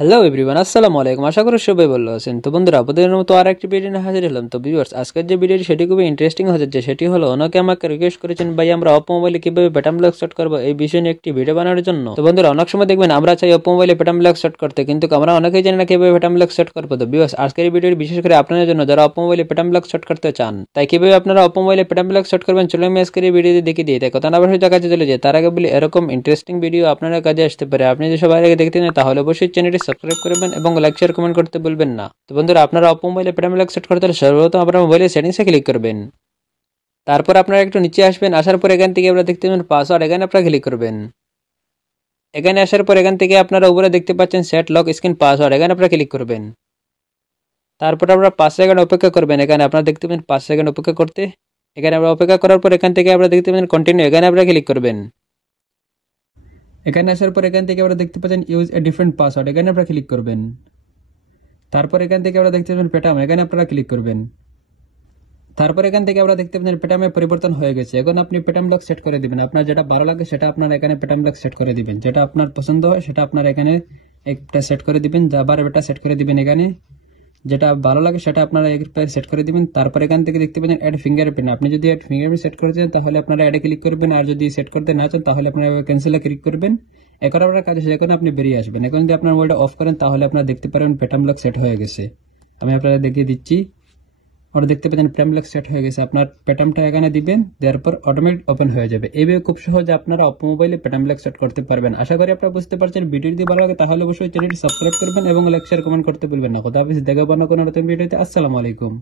Hello everyone, আসসালামু আলাইকুম। আশা করি সবাই ভালো আছেন। তো বন্ধুরা, প্রতিদিনের মতো আর একটি ভিডিও নিয়ে হাজির হলাম। তো ভিউয়ার্স, আজকের যে ভিডিওটি সেটি খুবই ইন্টারেস্টিং হতে যাচ্ছে। সেটি হলো, অনেকে আমাকে রিকোয়েস্ট করেছেন, ভাই আমরা অপো মোবাইলে কিভাবে প্যাটার্ন ব্লক সেট করবো, এই বিষয় নিয়ে একটি ভিডিও বানানোর জন্য। তো বন্ধুরা, অনেক সময় দেখবেন আমরা চাই অপো মোবাইলে প্যাটার্ন ব্লক সেট করতে, কিন্তু আমরা অনেকেই জানি না কিভাবে প্যাটার্ন ব্লক সেট করবো। তো ভিউয়ার্স, আজকের এই ভিডিওটি বিশেষ করে আপনাদের জন্য যারা অপো মোবাইলে প্যাটার্ন ব্লক সেট করতে চান। তাই কিভাবে আপনারা অপো মোবাইলে প্যাটার্ন ব্লক সেট করবেন, চলে আমি আজকের এই ভিডিওতে দেখিয়ে দিই। তাই কথা না বলে কাছে চলে যায়। তার আগে বলি, এরকম ইন্টারেস্টিং ভিডিও আপনার কাজে আসতে পারে। আপনি যে সবার আগে দেখতে চান তাহলে অবশ্যই চ্যানেলটি সাবস্ক্রাইব করবেন এবং লাইক শেয়ার কমেন্ট করতে ভুলবেন না। তো বন্ধুরা, আপনারা অপো মোবাইলে প্যাটার্ন ব্লক সেট করতে হলে সর্বপ্রথম আপনার মোবাইলের সেটিংসে ক্লিক করবেন। তারপর আপনারা একটু নিচে আসবেন, আসার পর এখান থেকে আপনারা দেখতে পাবেন পাসওয়ার্ড, এখানে আপনারা ক্লিক করবেন। এখানে আসার পর এখান থেকে আপনারা উপরে দেখতে পাচ্ছেন সেট লক স্ক্রিন পাসওয়ার্ড, এখানে আপনারা ক্লিক করবেন। তারপর আপনারা 5 সেকেন্ড অপেক্ষা করবেন। এখানে আপনারা দেখতে পাবেন 5 সেকেন্ড অপেক্ষা করতে। এখানে আমরা অপেক্ষা করার পর এখান থেকে আপনারা দেখতে পাবেন কন্টিনিউ, এখানে আপনারা ক্লিক করবেন। এখানে আসার পর এখান থেকে আপনারা দেখতে পাচ্ছেন ইউজ এ ডিফারেন্ট পাসওয়ার্ড, এখানে আপনারা ক্লিক করবেন। তারপর এখান থেকে আপনারা দেখতে পাবেন প্যাটার্ন, এখানে আপনারা ক্লিক করবেন। তারপর এখান থেকে আমরা দেখতে পাচ্ছেন প্যাটার্নে পরিবর্তন হয়ে গেছে। এখন আপনি প্যাটার্ন ব্লক সেট করে দিবেন। আপনার যেটা ভালো লাগে সেটা আপনার এখানে প্যাটার্ন ব্লক সেট করে দিবেন। যেটা আপনার পছন্দ হয় সেটা আপনার এখানে একটা সেট করে দিবেন, আবার এটা সেট করে দিবেন। এখানে যেটা ভালো লাগে সেটা আপনারা একটা সেট করে দিবেন। তারপর এখান থেকে দেখতে পাচ্ছেন অ্যাড ফিঙ্গারপ্রিন্ট, আপনি যদি অ্যাড ফিঙ্গারপ্রিন্ট সেট করতে চান তাহলে আপনারা অ্যাডে ক্লিক করবেন, আর যদি সেট করতে না চান তাহলে আপনারা ক্যান্সেলে ক্লিক করবেন। এখন আপনার কাজ শেষ, এখন আপনি বেরিয়ে আসবেন। এখন যদি আপনার মোবাইলটা অফ করেন তাহলে আপনারা দেখতে পারবেন প্যাটার্ন ব্লক সেট হয়ে গেছে। আমি আপনাদের দেখিয়ে দিচ্ছি। ওরা দেখতে পাচ্ছেন প্যাটার্ন ব্লক সেট হয়ে গেছে। আপনার প্যাটার্নটা এখানে দিবেন, দেওয়ার পর অটোমেটিক ওপেন হয়ে যাবে। এইভাবে খুব সহজে আপনারা অপো মোবাইলে প্যাটার্ন ব্লক সেট করতে পারবেন। আশা করি আপনারা বুঝতে পারছেন। ভিডিও যদি ভালো লাগে তাহলে অবশ্যই চ্যানেলটি সাবস্ক্রাইব করবেন এবং লাইক শেয়ার কমেন্ট করতে ভুলবেন না। কথা হাফেজ, দেখা হবে অন্য কোনো নতুন ভিডিওতে। আসসালামু আলাইকুম।